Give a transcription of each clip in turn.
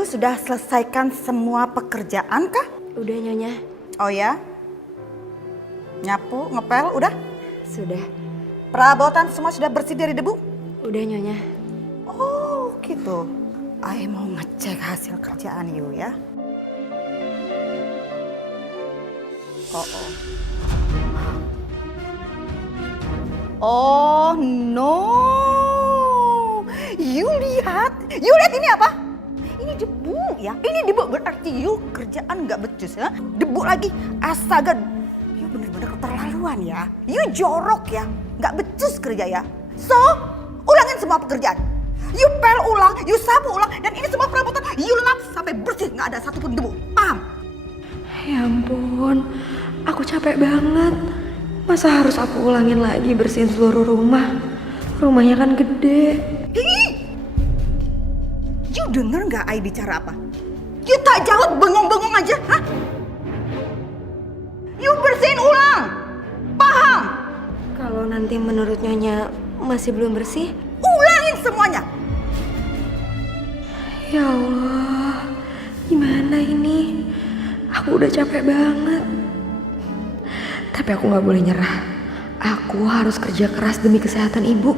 You sudah selesaikan semua pekerjaan kah? Udah Nyonya. Oh ya? Nyapu, ngepel, udah? Sudah. Perabotan semua sudah bersih dari debu? Udah Nyonya. Oh gitu. I mau ngecek hasil kerjaan you ya. Oh. Oh no. You lihat ini apa? Ini debu ya. Ini debu berarti you kerjaan nggak becus ya. Debu lagi. Astaga. You bener-bener keterlaluan ya. You jorok ya. Nggak becus kerja ya. So, ulangin semua pekerjaan. You pel ulang, you sapu ulang, dan ini semua perabotan you lap sampai bersih, nggak ada satupun debu. Paham? Ya ampun, aku capek banget. Masa harus aku ulangin lagi bersihin seluruh rumah? Rumahnya kan gede. Hi! You denger nggak I bicara apa? You tak jawab, bengong-bengong aja, hah? You bersihin ulang, paham? Kalau nanti menurut Nyonya masih belum bersih? Ulangin semuanya. Ya Allah, gimana ini? Aku udah capek banget. Tapi aku gak boleh nyerah. Aku harus kerja keras demi kesehatan ibu.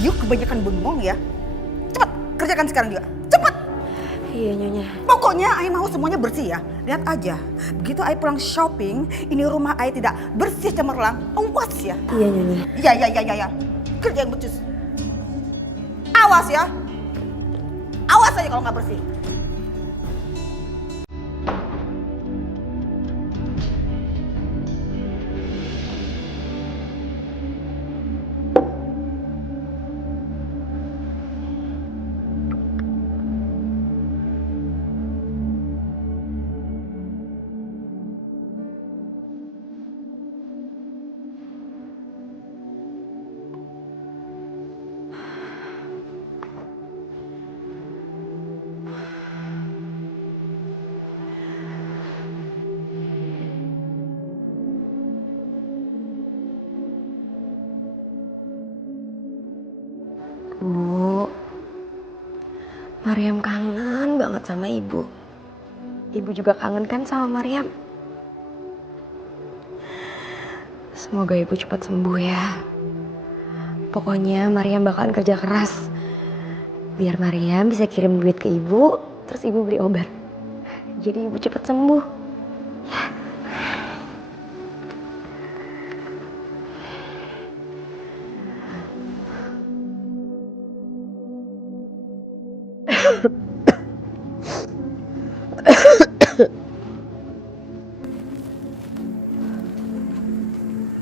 You kebanyakan bengong ya. Cepet, kerjakan sekarang juga. Cepet. Iya Nyonya. Pokoknya I mau semuanya bersih ya. Lihat aja, begitu I pulang shopping, ini rumah I tidak bersih cemerlang. Awas ya. Iya Nyonya. Ya. Kerja yang becus. Awas ya. Awas aja kalau nggak bersih. Bu, Mariam kangen banget sama ibu. Ibu juga kangen kan sama Mariam? Semoga ibu cepat sembuh ya. Pokoknya Mariam bakalan kerja keras. Biar Mariam bisa kirim duit ke ibu, terus ibu beli obat. Jadi ibu cepat sembuh.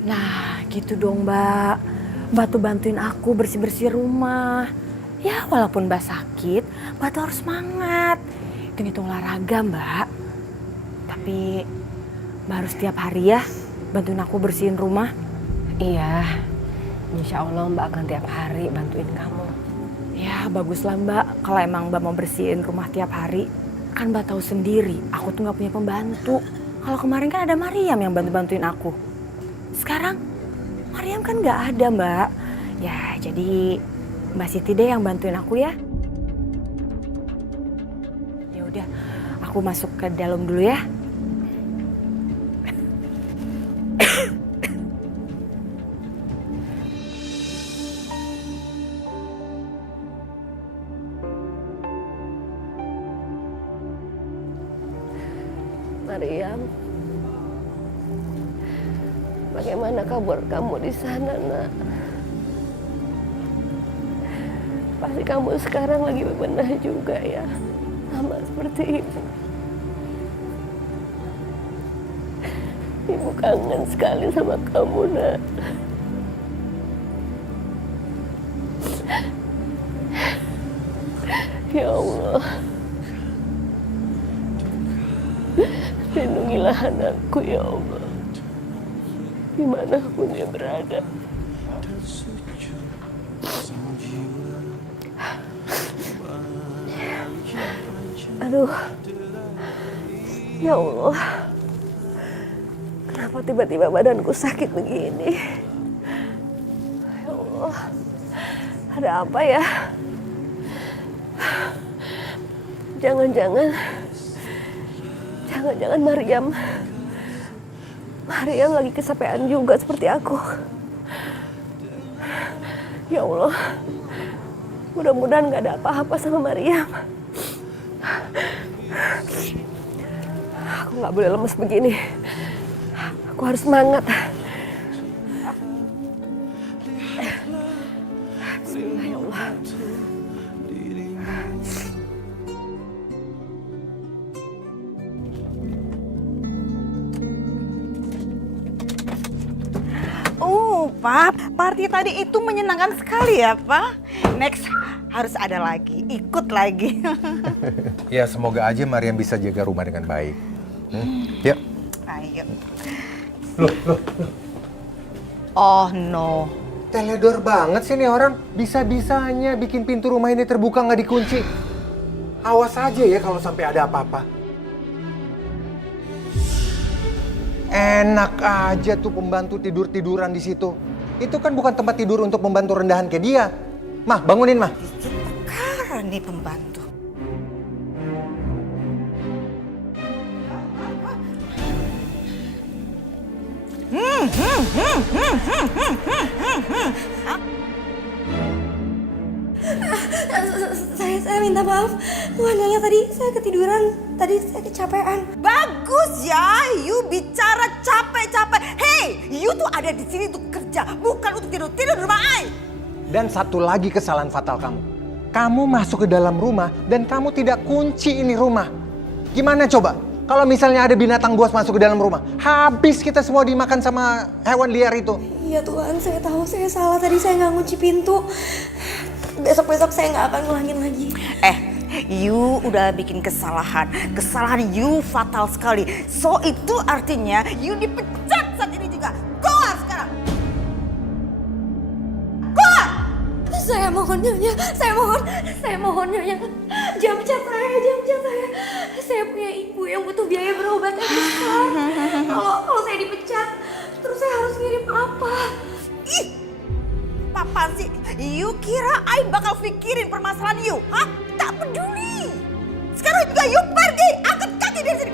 Nah gitu dong Mbak. Mbak tuh bantuin aku bersih-bersih rumah. Ya walaupun Mbak sakit, Mbak tuh harus semangat. Hitung-hitung olahraga Mbak. Tapi Mbak harus tiap hari ya bantuin aku bersihin rumah. Iya, insya Allah Mbak akan tiap hari bantuin kamu. Ya baguslah Mbak, kalau emang Mbak mau bersihin rumah tiap hari. Kan Mbak tahu sendiri, aku tuh gak punya pembantu. Kalau kemarin kan ada Mariam yang bantu-bantuin aku. Sekarang Mariam kan nggak ada Mbak. Ya jadi Mbak Siti deh yang bantuin aku ya. Ya udah, aku masuk ke dalam dulu ya. Mariam, bagaimana kabar kamu di sana, Nak? Pasti kamu sekarang lagi bebenah juga ya, sama seperti ibu. Ibu kangen sekali sama kamu, Nak. Ya Allah, lindungilah anakku ya Allah, dimanapun dia berada. Aduh, ya Allah, kenapa tiba-tiba badanku sakit begini? Ya Allah, ada apa ya? Jangan-jangan Mariam lagi kesapean juga seperti aku. Ya Allah, mudah-mudahan gak ada apa-apa sama Mariam. Aku gak boleh lemes begini. Aku harus semangat. Bismillah ya Allah. Pak, party tadi itu menyenangkan sekali ya, Pak. Next harus ada lagi, ikut lagi. Ya semoga aja Mariam bisa jaga rumah dengan baik. Yuk. Ayo. Loh. Oh no. Teledor banget sih nih orang. Bisa-bisanya bikin pintu rumah ini terbuka nggak dikunci. Awas aja ya kalau sampai ada apa-apa. Enak aja tuh pembantu tidur-tiduran di situ. Itu kan bukan tempat tidur untuk pembantu rendahan kayak dia. Mah, bangunin, Mah. Bikin perkara nih pembantu. Saya minta maaf. Nyonya tadi saya ketiduran. Tadi saya kecapean. Bagus ya, you bicara capek-capek. Hey, you tuh ada di sini untuk kerja, bukan untuk tidur di rumah I. Dan satu lagi kesalahan fatal kamu. Kamu masuk ke dalam rumah dan kamu tidak kunci ini rumah. Gimana coba? Kalau misalnya ada binatang buas masuk ke dalam rumah, habis kita semua dimakan sama hewan liar itu. Iya Tuhan, saya tahu saya salah. Tadi saya nggak kunci pintu. Besok-besok saya nggak akan ngulangin lagi. You udah bikin kesalahan. Kesalahan you fatal sekali. So itu artinya you dipecat saat ini juga. Keluar sekarang. Keluar. Saya mohon Nyonya, saya mohon Nyonya. Jangan pecat saya. Saya punya ibu yang butuh biaya berobat yang besar. Kalau saya dipecat, terus saya harus ngirim apa? Ih, Papa sih, you kira I bakal pikirin permasalahan you? Hah? Tak peduli. Sekarang juga you pergi, angkat kaki dari sini.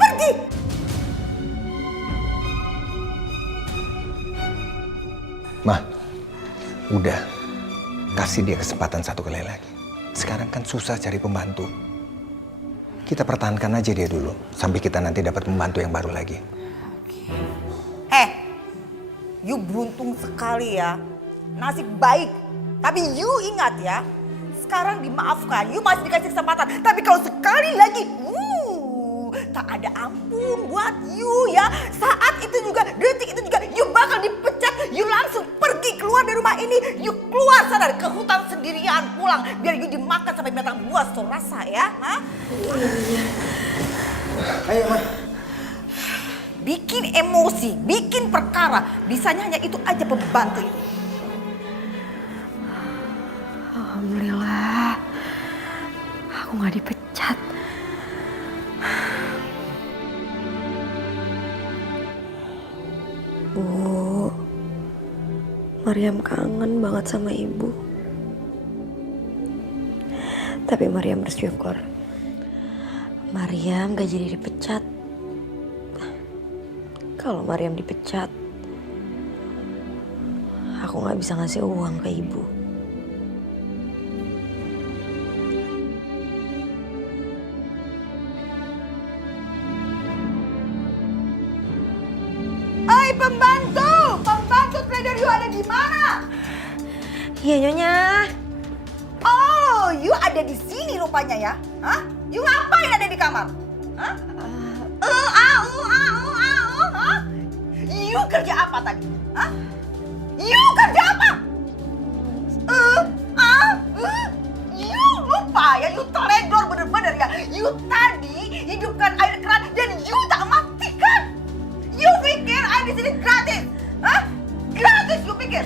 Pergi. Mah, udah. Kasih dia kesempatan satu kali lagi. Sekarang kan susah cari pembantu. Kita pertahankan aja dia dulu. Sampai kita nanti dapat pembantu yang baru lagi. You beruntung sekali ya. Nasib baik. Tapi you ingat ya. Sekarang dimaafkan. You masih dikasih kesempatan. Tapi kalau sekali lagi. Tak ada ampun buat you ya. Saat itu juga, detik itu juga. You bakal dipecat. You langsung pergi keluar dari rumah ini. You keluar sana ke hutan sendirian pulang. Biar you dimakan sampai binatang buas. So rasa ya. Hah? Ayo, Mah. Bikin emosi, bikin perkara. Bisanya hanya itu aja pembantu. Alhamdulillah, aku nggak dipecat. Bu, Mariam kangen banget sama ibu. Tapi Mariam bersyukur. Mariam gak jadi dipecat. Kalau Mariam dipecat, aku nggak bisa ngasih uang ke ibu. Hai pembantu trader you ada di mana? Iya Nyonya. Oh, you ada di sini rupanya ya? Hah? You ngapain ada di kamar? Hah? You kerja apa tadi? Hah? You kerja apa? You lupa ya, you teledor bener-bener ya. You tadi hidupkan air keran dan you tak matikan. You pikir air di sini gratis? Hah? Gratis you pikir?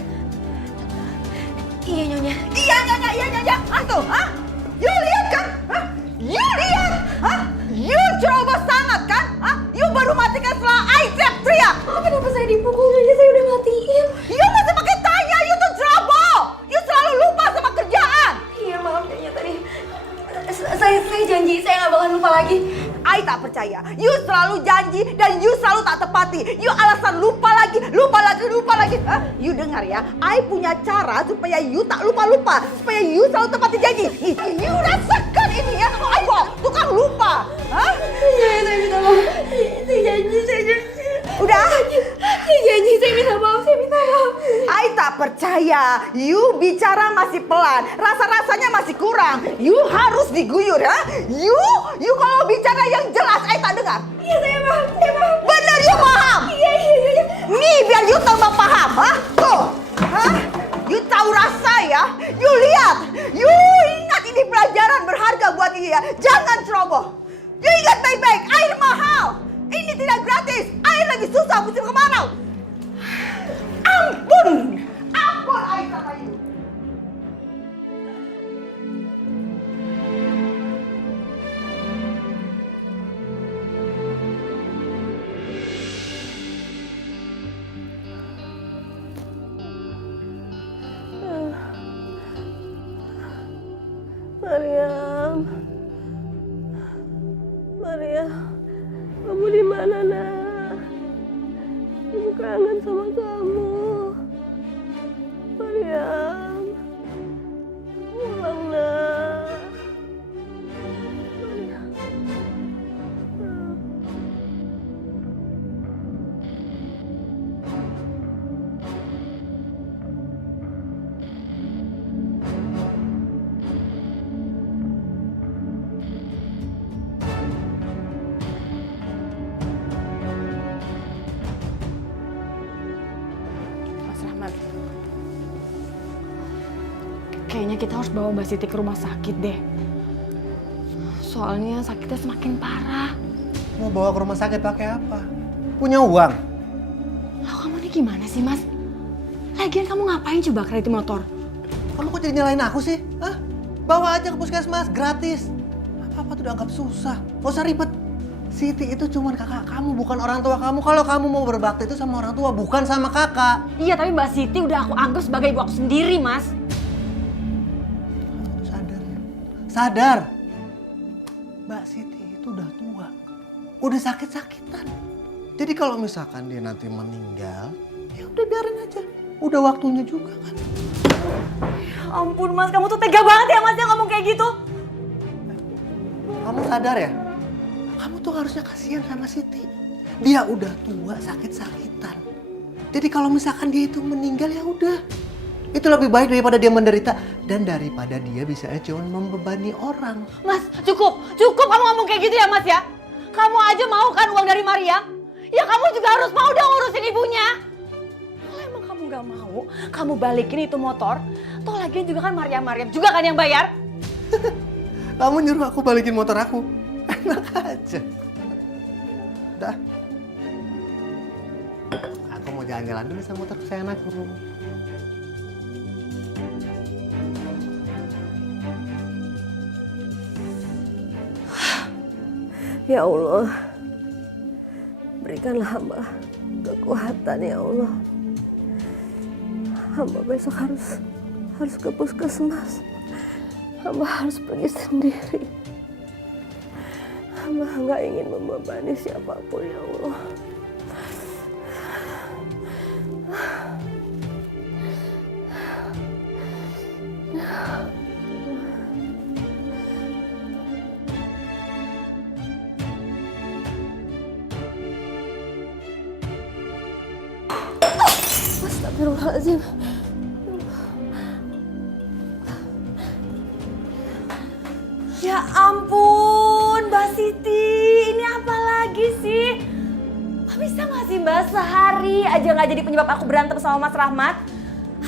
Iya Nyonya. Iya nyonya. Tuh, hah? You lihat kan? Hah? You lihat? Hah? You ceroboh sangat kan? Hah? You baru matikan setelah I teriak-teriak. Kenapa saya dipukul Nyonya? Saya udah matiin. You masih pakai tanya, you tuh ceroboh. You selalu lupa sama kerjaan. Iya maaf Nyonya tadi. saya janji saya nggak bakalan lupa lagi. I tak percaya. You selalu janji dan you selalu tak tepati. You alasan lupa lagi. Hah? You dengar ya, I punya cara supaya you tak lupa-lupa. Supaya you selalu tepati janji. You rasakan ini ya. I tukang lupa. Hah? Saya minta maaf. Saya janji. Udah? Saya janji, saya minta maaf. I tak percaya. You bicara masih pelan. Rasa-rasanya masih kurang. You harus diguyur ya. You kalau bicara yang jelas I tak dengar. Iya, saya paham. Bener you paham? Iya. Nih biar you tambah paham, ha? Tuh, ha? You tahu rasa ya? You lihat, you ingat ini pelajaran berharga buat you ya. Jangan ceroboh. You ingat baik-baik, air mahal. Ini tidak gratis. Air lagi susah musim kemarau. Ampun air sama you. Maria, kamu di mana, nak? Ibu kangen sama kamu. Mariam, pulang, nak. Mariam. Mas Rahmat, kayaknya kita harus bawa Mbak Siti ke rumah sakit deh. Soalnya sakitnya semakin parah. Mau bawa ke rumah sakit pakai apa? Punya uang? Loh, kamu ini gimana sih, Mas? Lagian kamu ngapain coba kredit motor? Kamu kok jadi nyalain aku sih? Hah? Bawa aja ke puskesmas, gratis. Apa-apa tuh dianggap susah. Gak usah ribet. Siti itu cuma kakak kamu, bukan orang tua kamu. Kalau kamu mau berbakti itu sama orang tua, bukan sama kakak. Iya, tapi Mbak Siti udah aku anggap sebagai ibu aku sendiri, Mas. Sadar ya? Sadar! Mbak Siti itu udah tua. Udah sakit-sakitan. Jadi kalau misalkan dia nanti meninggal, ya udah biarin aja. Udah waktunya juga kan. Ampun, Mas, kamu tuh tega banget ya, Mas, yang ngomong kayak gitu. Kamu sadar ya? Kamu tuh harusnya kasihan sama Siti. Dia udah tua, sakit-sakitan. Jadi kalau misalkan dia itu meninggal ya udah. Itu lebih baik daripada dia menderita. Dan daripada dia bisa cuma membebani orang. Mas, cukup kamu ngomong kayak gitu ya, Mas ya. Kamu aja mau kan uang dari Mariam? Ya kamu juga harus mau dong ngurusin ibunya. Kalau emang kamu gak mau, kamu balikin itu motor. Toh lagian juga kan Mariam juga kan yang bayar. Kamu nyuruh aku balikin motor aku. Enak aja. Udah. Aku mau jalan-jalan dulu sama motor kesayangan aku. Ya Allah, berikanlah hamba kekuatan ya Allah. Hamba besok harus ke puskesmas. Hamba harus pergi sendiri. Hamba nggak ingin membebani siapapun ya Allah. Astagfirullahaladzim. Ya ampun, Mbak Siti, ini apa lagi sih? Mbak bisa gak sih Mbak sehari aja gak jadi penyebab aku berantem sama Mas Rahmat?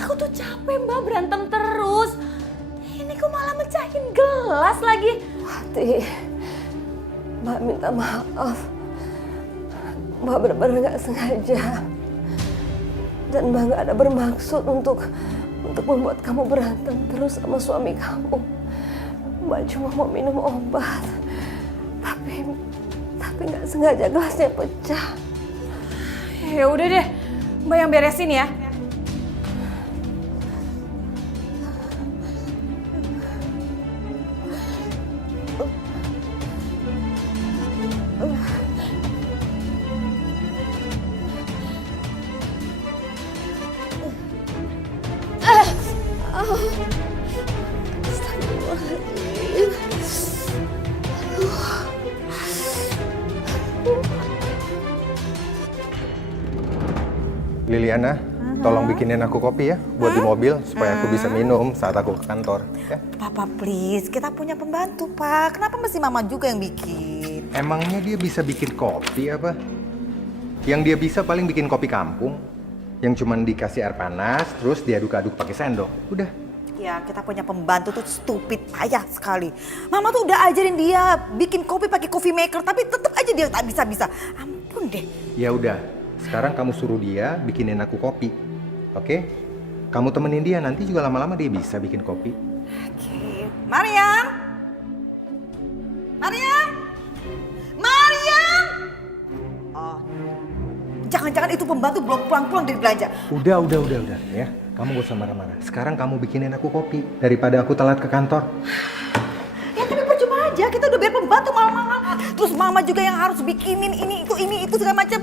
Aku tuh capek Mbak berantem terus. Ini kok malah mecahin gelas lagi. Wati, Mbak minta maaf. Mbak benar-benar gak sengaja. Dan Mbak gak ada bermaksud untuk membuat kamu berantem terus sama suami kamu. Mbak cuma mau minum obat. Tapi gak sengaja gelasnya pecah. Ya udah deh, Mbak yang beresin ya. Liliana, tolong bikinin aku kopi ya buat di mobil supaya aku bisa minum saat aku ke kantor. Ya. Papa please, kita punya pembantu Pak. Kenapa mesti Mama juga yang bikin? Emangnya dia bisa bikin kopi apa? Yang dia bisa paling bikin kopi kampung, yang cuman dikasih air panas, terus diaduk-aduk pakai sendok. Udah. Ya kita punya pembantu tuh stupid, payah sekali. Mama tuh udah ajarin dia bikin kopi pakai coffee maker, tapi tetap aja dia tak bisa-bisa. Ampun deh. Ya udah, sekarang kamu suruh dia bikinin aku kopi. Oke? Kamu temenin dia, nanti juga lama-lama dia bisa bikin kopi. Oke. Mariam! Mariam! Mariam! Oh. Jangan-jangan itu pembantu belum pulang-pulang dari belanja. Udah ya. Kamu gak usah marah-marah. Sekarang kamu bikinin aku kopi daripada aku telat ke kantor. Ya tapi percuma aja, kita udah biar pembantu malam-malam. Terus Mama juga yang harus bikinin ini itu segala macam.